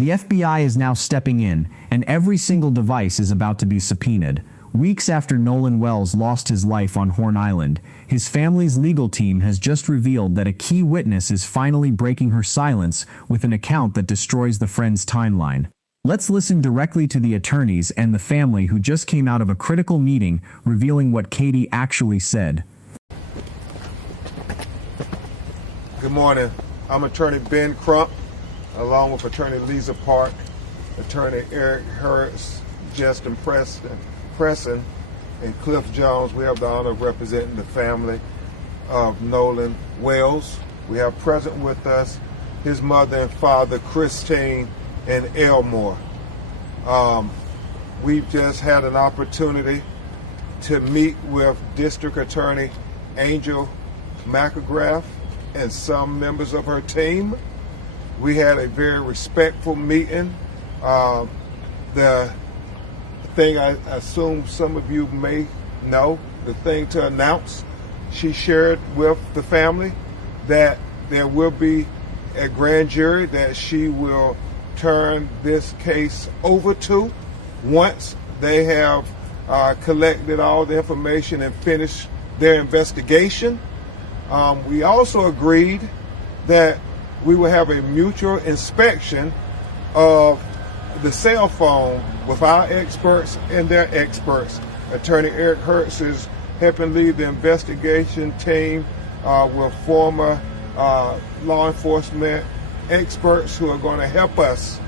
The FBI is now stepping in, and every single device is about to be subpoenaed. Weeks after Nolan Wells lost his life on Horn Island, his family's legal team has just revealed that a key witness is finally breaking her silence with an account that destroys the friend's timeline. Let's listen directly to the attorneys and the family who just came out of a critical meeting revealing what Katie actually said. Good morning. I'm attorney Ben Crump, along with attorney Lisa Park, attorney Eric Hertz, Justin Preston, and Cliff Jones. We have the honor of representing the family of Nolan Wells. We have present with us his mother and father, Christine and Elmore. We've just had an opportunity to meet with District Attorney Angel McElgrath and some members of her team. We had a very respectful meeting. The thing I assume some of you may know, the thing to announce, she shared with the family that there will be a grand jury that she will turn this case over to once they have collected all the information and finished their investigation. We also agreed that we will have a mutual inspection of the cell phone with our experts and their experts. Attorney Eric Hertz is helping lead the investigation team with former law enforcement experts who are going to help us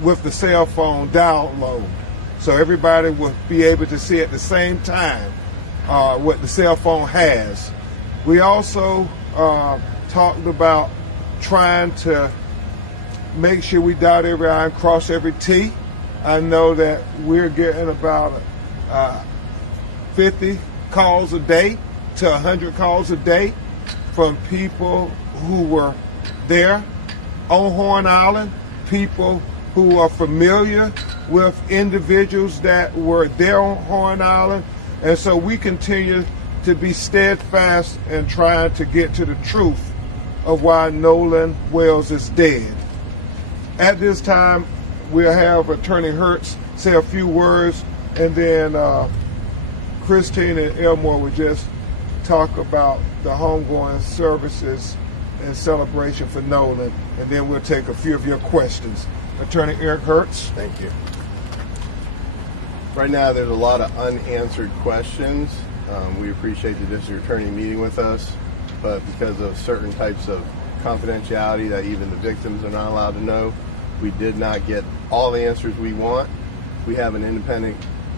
with the cell phone download. So everybody will be able to see at the same time what the cell phone has. We also talked about trying to make sure we dot every I and cross every T. I know that we're getting about 50 calls a day to 100 calls a day from people who were there on Horn Island, people who are familiar with individuals that were there on Horn Island. And so we continue to be steadfast in trying to get to the truth of why Nolan Wells is dead. At this time, we'll have Attorney Hertz say a few words, and then Christine and Elmore will just talk about the homegoing services and celebration for Nolan, and then we'll take a few of your questions. Attorney Eric Hertz. Thank you. Right now, there's a lot of unanswered questions. We appreciate the district attorney meeting with us, but because of certain types of confidentiality that even the victims are not allowed to know, we did not get all the answers we want. We have an independent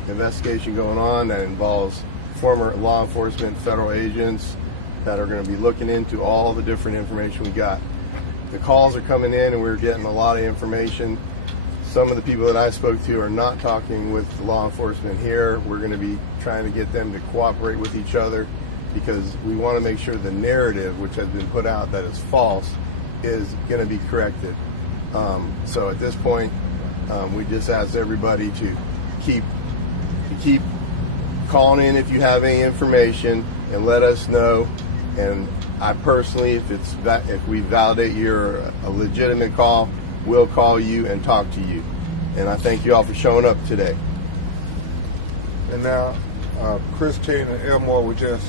investigation going on that involves former law enforcement, federal agents that are going to be looking into all the different information we got. The calls are coming in and we're getting a lot of information. Some of the people that I spoke to are not talking with law enforcement here. We're going to be trying to get them to cooperate with each other because we want to make sure the narrative, which has been put out that is false, is going to be corrected. So at this point, we just ask everybody to keep calling in if you have any information and let us know. And I personally, if we validate you're a legitimate call, we'll call you and talk to you. And I thank you all for showing up today. And now, Christine and Elmore will just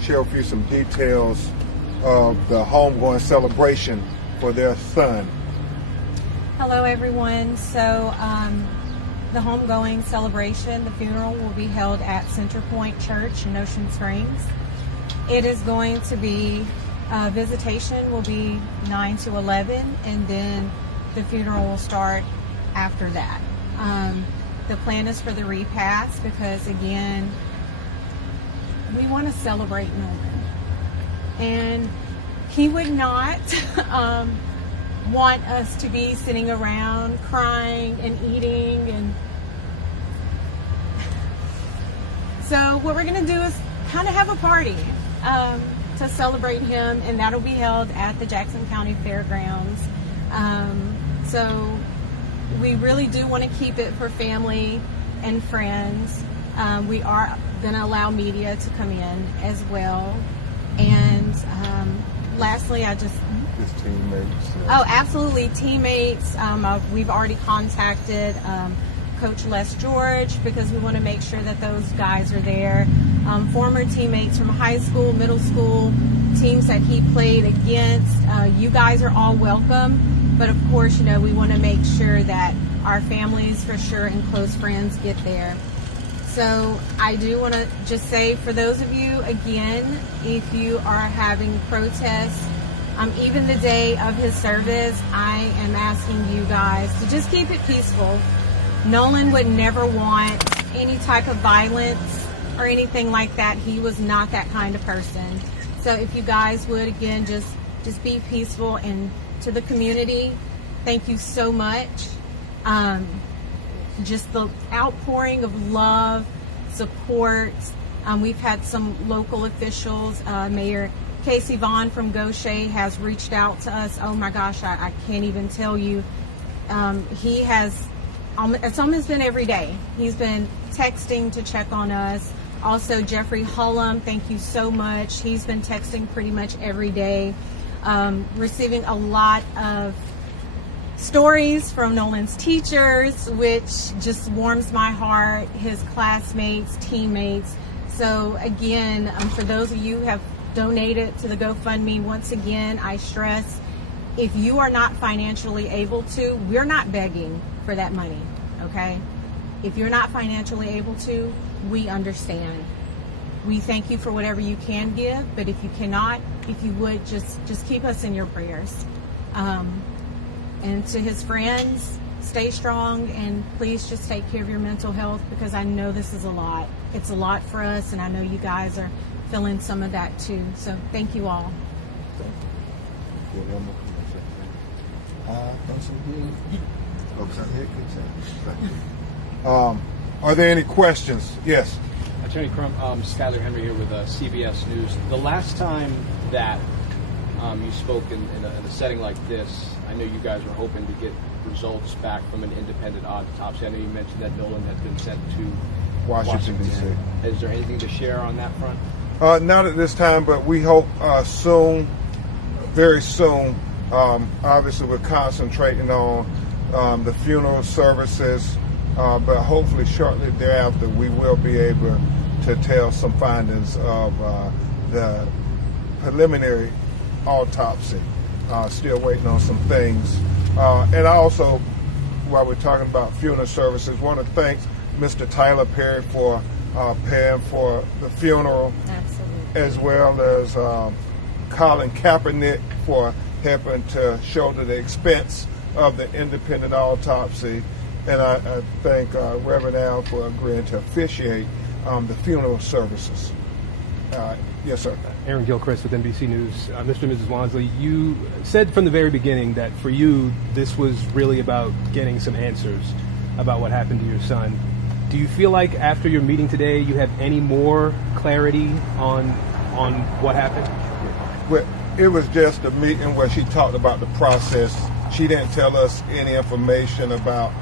share with you some details of the homegoing celebration for their son. Hello, everyone. So, the homegoing celebration, the funeral will be held at Center Point Church in Ocean Springs. It is going to be, visitation will be 9 to 11, and then the funeral will start after that. The plan is for the repast because, again, we want to celebrate Nolan. And he would not want us to be sitting around crying and eating. And so what we're going to do is kind of have a party to celebrate him, and that'll be held at the Jackson County Fairgrounds. So we really do want to keep it for family and friends. We are going to allow media to come in as well. And lastly, I just his teammates? Oh, absolutely, teammates. We've already contacted Coach Les George because we want to make sure that those guys are there. Former teammates from high school, middle school, teams that he played against. You guys are all welcome, but of course, we want to make sure that our families for sure and close friends get there. So I do want to just say, for those of you, again, if you are having protests, even the day of his service, I am asking you guys to just keep it peaceful. Nolan would never want any type of violence or anything like that. He was not that kind of person. So if you guys would, again, just be peaceful. And to the community, thank you so much. Just the outpouring of love, support. We've had some local officials. Mayor Casey Vaughn from Gaucher has reached out to us. Oh my gosh, I can't even tell you. He has, it's almost been every day. He's been texting to check on us. Also, Jeffrey Hullum, thank you so much. He's been texting pretty much every day. Receiving a lot of stories from Nolan's teachers, which just warms my heart, his classmates, teammates. So again, for those of you who have donated to the GoFundMe, once again, I stress, if you are not financially able to, we're not begging for that money, okay? If you're not financially able to, we understand. We thank you for whatever you can give, but if you cannot, if you would, just keep us in your prayers. And to his friends, stay strong, and please just take care of your mental health, because I know this is a lot. It's a lot for us, and I know you guys are feeling some of that too. So thank you all. Are there any questions? Yes. Attorney Crum, Skyler Henry here with CBS News. The last time that you spoke in a setting like this, I know you guys were hoping to get results back from an independent autopsy. I know you mentioned that Nolan has been sent to Washington. D.C. Is there anything to share on that front? Not at this time, but we hope soon, very soon. Obviously, we're concentrating on the funeral services, but hopefully shortly thereafter, we will be able to tell some findings of the preliminary autopsy. Still waiting on some things. And I also, while we're talking about funeral services, want to thank Mr. Tyler Perry for paying for the funeral. Absolutely. As well as Colin Kaepernick for helping to shoulder the expense of the independent autopsy. And I thank Reverend Al for agreeing to officiate the funeral services. Yes, sir. Aaron Gilchrist with NBC News. Mr. and Mrs. Wansley, you said from the very beginning that for you, this was really about getting some answers about what happened to your son. Do you feel like after your meeting today, you have any more clarity on what happened? Well, it was just a meeting where she talked about the process. She didn't tell us any information about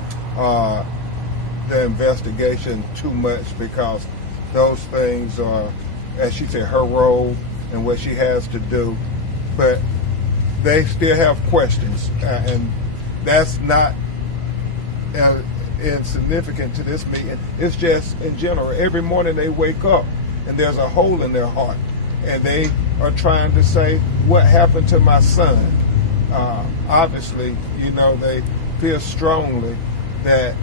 the investigation too much, because those things are, as she said, her role and what she has to do. But they still have questions, and that's not insignificant to this meeting. It's just in general. Every morning they wake up and there's a hole in their heart, and they are trying to say, what happened to my son? Obviously, they feel strongly that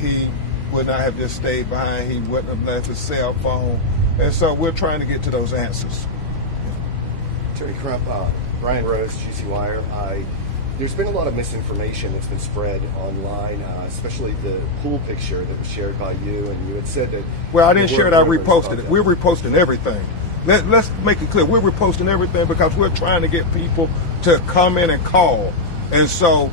he would not have just stayed behind. He wouldn't have left his cell phone. And so we're trying to get to those answers. Attorney Crump, Brian Rose, GC Wire. There's been a lot of misinformation that's been spread online, especially the pool picture that was shared by you, and you had said that... Well, I didn't share it, I reposted it. We're reposting everything. Let's make it clear. We're reposting everything because we're trying to get people to come in and call. And so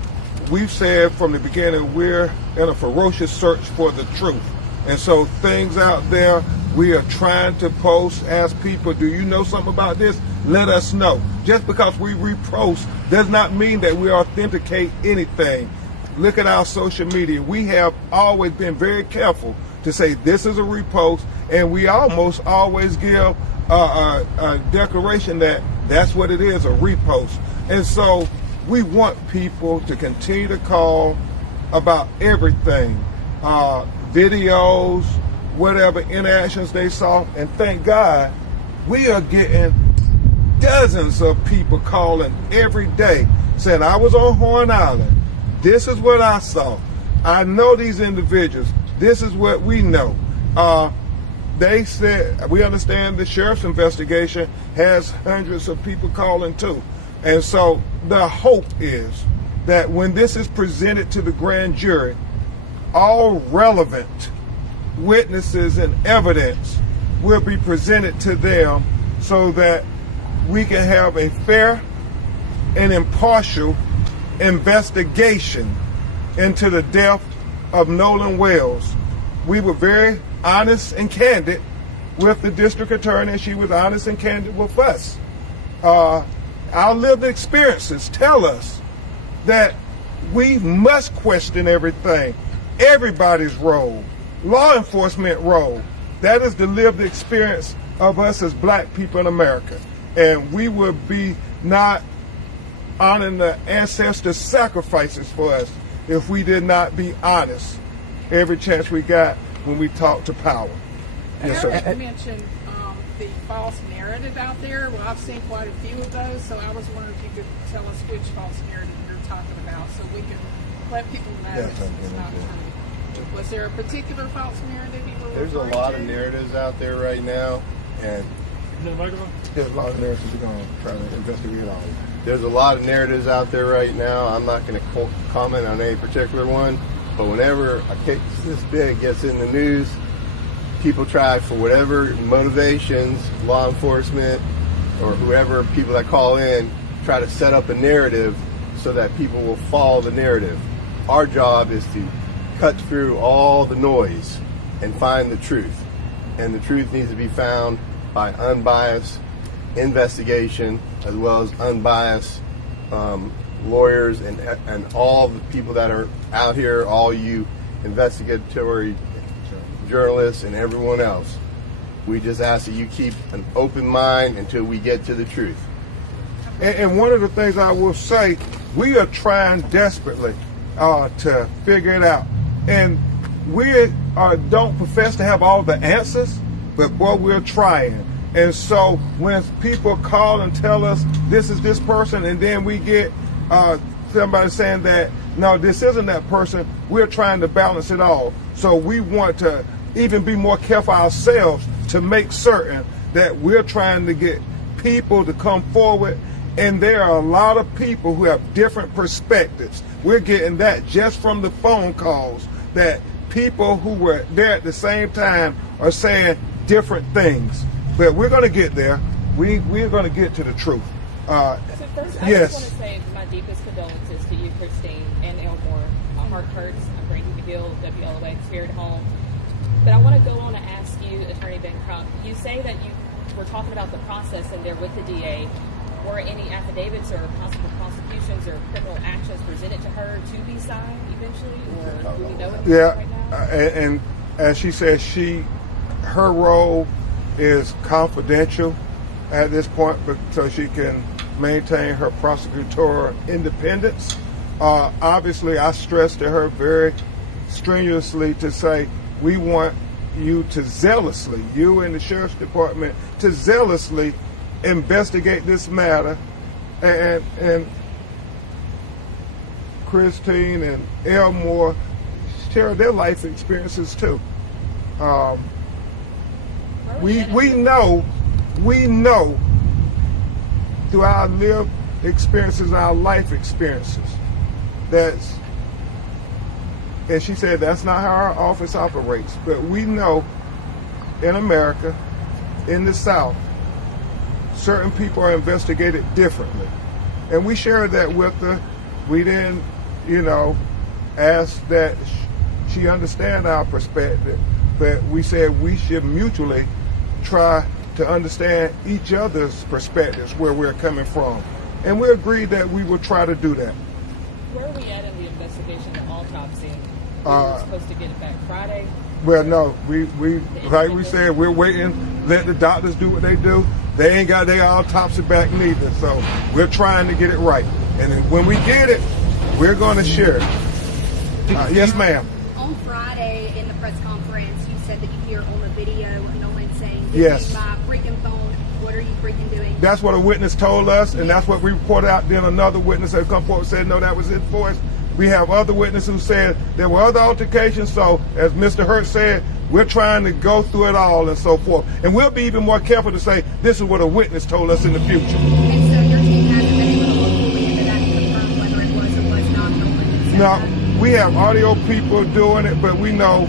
we've said from the beginning, we're in a ferocious search for the truth. And so things out there, we are trying to post, ask people, do you know something about this? Let us know. Just because we repost does not mean that we authenticate anything. Look at our social media. We have always been very careful to say this is a repost, and we almost always give a declaration that that's what it is, a repost. And so we want people to continue to call about everything, videos, whatever interactions they saw. And thank God, we are getting dozens of people calling every day saying, I was on Horn Island. This is what I saw. I know these individuals. This is what we know. They said, we understand the sheriff's investigation has hundreds of people calling too. And so the hope is that when this is presented to the grand jury, all relevant witnesses and evidence will be presented to them so that we can have a fair and impartial investigation into the death of Nolan Wells. We were very honest and candid with the district attorney, and she was honest and candid with us. Our lived experiences tell us that we must question everything, everybody's role, law enforcement role. That is the lived experience of us as black people in America. And we would be not honoring the ancestors' sacrifices for us if we did not be honest every chance we got when we talk to power. Yes, sir. You mentioned the false narrative out there. Well, I've seen quite a few of those, so I was wondering if you could tell us which false narrative you're talking about so we can let people know Yes, it's not true. Was there a particular false narrative you were There's a referring lot to? of narratives out there right now, and There's a lot of narratives we're going to try to investigate all of them. there's a lot of narratives out there right now. I'm not going to comment on any particular one, but whenever a case this big gets in the news, people try for whatever motivations, law enforcement or whoever, people that call in, try to set up a narrative so that people will follow the narrative. Our job is to cut through all the noise and find the truth. And the truth needs to be found by unbiased investigation as well as unbiased lawyers and all the people that are out here, all you investigatory journalists and everyone else. We just ask that you keep an open mind until we get to the truth. And one of the things I will say, we are trying desperately to figure it out. And we don't profess to have all the answers, but boy, we're trying. And so when people call and tell us this is this person, and then we get somebody saying that, no, this isn't that person, we're trying to balance it all. So we want to even be more careful ourselves to make certain that we're trying to get people to come forward. And there are a lot of people who have different perspectives. We're getting that just from the phone calls, that people who were there at the same time are saying different things. But we're going to get there. We're going to get to the truth. So first, I yes. just want to say my deepest condolences to you, Christine, and Elmore. My heart hurts. I'm bringing you to WLOA Spirit Home. But I want to go on and ask you, Attorney Ben Crump, you say that you were talking about the process and there with the DA. Were any affidavits or possible prosecutions or criminal actions presented to her to be signed eventually, or do we know it right now? And as she said, her role is confidential at this point, but so she can maintain her prosecutorial independence. Obviously, I stressed to her very strenuously to say, we want you to zealously, you and the Sheriff's Department, to zealously investigate this matter, and Christine and Elmore share their life experiences too. We know through our lived experiences, our life experiences, and she said that's not how our office operates, but we know in America, in the South, certain people are investigated differently. And we shared that with her. We didn't, ask that she understand our perspective, but we said we should mutually try to understand each other's perspectives, where we're coming from. And we agreed that we would try to do that. Where are we at in the investigation, the autopsy? We were supposed to get it back Friday. Well, no, we like we said, we're waiting, let the doctors do what they do. They ain't got their autopsy back neither. So we're trying to get it right. And then when we get it, we're going to share it. Yes, ma'am. On Friday in the press conference, you said that you hear on the video Nolan saying, "Give Yes. me my freaking phone. What are you freaking doing?" That's what a witness told us, and that's what we reported out. Then another witness had come forward and said, no, that was his voice. We have other witnesses who said there were other altercations. So, as Mr. Hurt said, we're trying to go through it all and so forth. And we'll be even more careful to say this is what a witness told us in the future. And so your team hasn't been able to look fully into that to confirm whether it was or was not Nolan that said Now, that? we have audio people doing it, but we know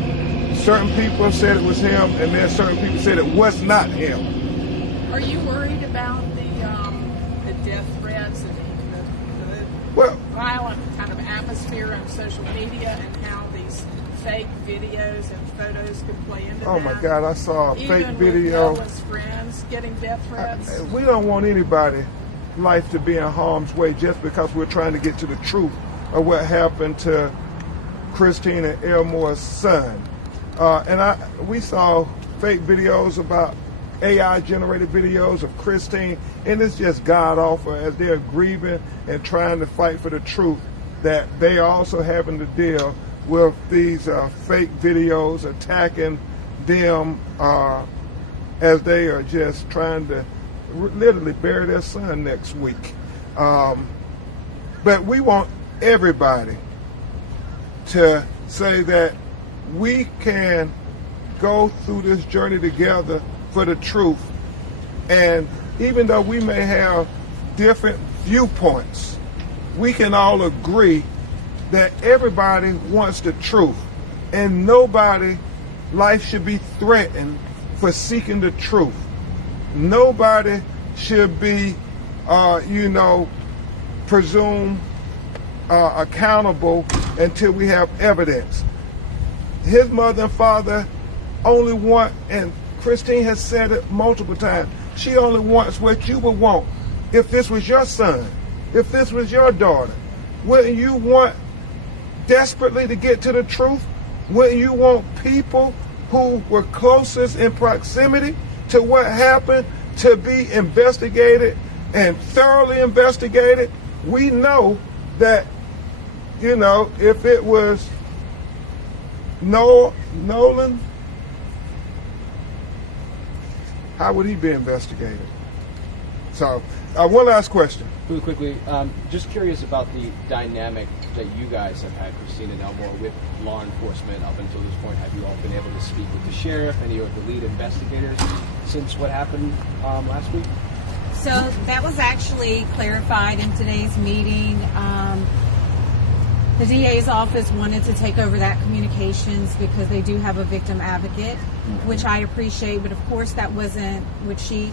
certain people said it was him, and then certain people said it was not him. Are you worried about the death threats and the Well, violent kind of atmosphere on social media and how these fake videos and photos could play into oh that? my God, I saw a Even fake with video. Nolan's friends getting death threats? We don't want anybody's life to be in harm's way just because we're trying to get to the truth of what happened to Christine and Elmore's son. We saw fake videos about AI-generated videos of Christine, and it's just god-awful as they're grieving and trying to fight for the truth that they are also having to deal with these fake videos attacking them as they are just trying to literally bury their son next week. But we want everybody to say that we can go through this journey together for the truth. And even though we may have different viewpoints, we can all agree that everybody wants the truth. And nobody, life should be threatened for seeking the truth. Nobody should be, presumed accountable until we have evidence. His mother and father only want, and Christine has said it multiple times, she only wants what you would want. If this was your son, if this was your daughter, wouldn't you want desperately to get to the truth? Wouldn't you want people who were closest in proximity to what happened to be investigated and thoroughly investigated? We know that, if it was Nolan, how would he be investigated? So, one last question. Really quickly, just curious about the dynamic that you guys have had, Christine and Elmore, with law enforcement up until this point. Have you all been able to speak with the sheriff, any of the lead investigators, since what happened last week? So that was actually clarified in today's meeting. The DA's office wanted to take over that communications because they do have a victim advocate, which I appreciate, but of course that wasn't what she,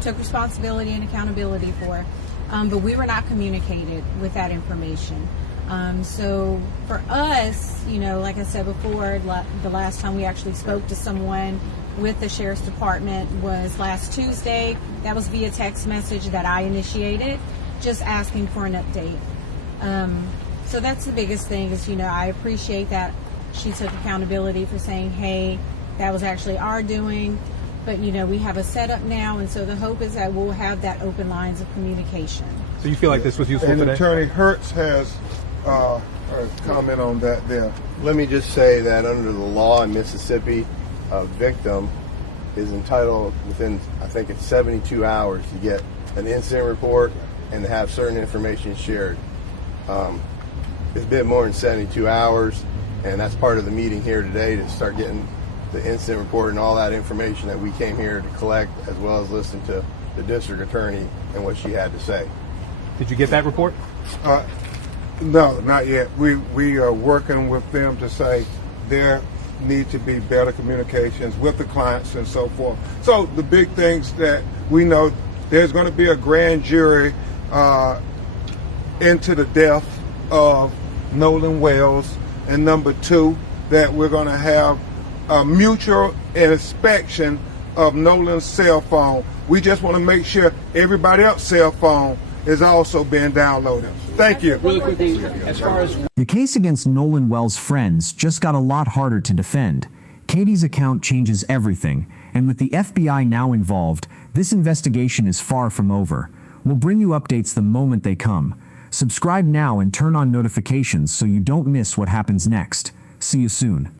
took responsibility and accountability for. But we were not communicated with that information. So for us, like I said before, the last time we actually spoke to someone with the Sheriff's Department was last Tuesday. That was via text message that I initiated, just asking for an update. So that's the biggest thing is, I appreciate that she took accountability for saying, hey, that was actually our doing. But, we have a setup now, and so the hope is that we'll have that open lines of communication. So you feel like this was useful And today? Attorney Hertz has a comment on that there. Let me just say that under the law in Mississippi, a victim is entitled within, I think it's 72 hours to get an incident report and to have certain information shared. It's been more than 72 hours, and that's part of the meeting here today to start getting the incident report and all that information that we came here to collect, as well as listen to the district attorney and what she had to say. Did you get that report? No, not yet. We are working with them to say there need to be better communications with the clients and so forth. So the big things that we know, there's going to be a grand jury into the death of Nolan Wells, and number two, that we're going to have a mutual inspection of Nolan's cell phone. We just want to make sure everybody else's cell phone is also being downloaded. Thank you. Really quickly, as far as The case against Nolan Wells' friends just got a lot harder to defend. Katie's account changes everything, and with the FBI now involved, This investigation is far from over. We'll bring you updates the moment they come. Subscribe now and turn on notifications so you don't miss what happens next. See you soon.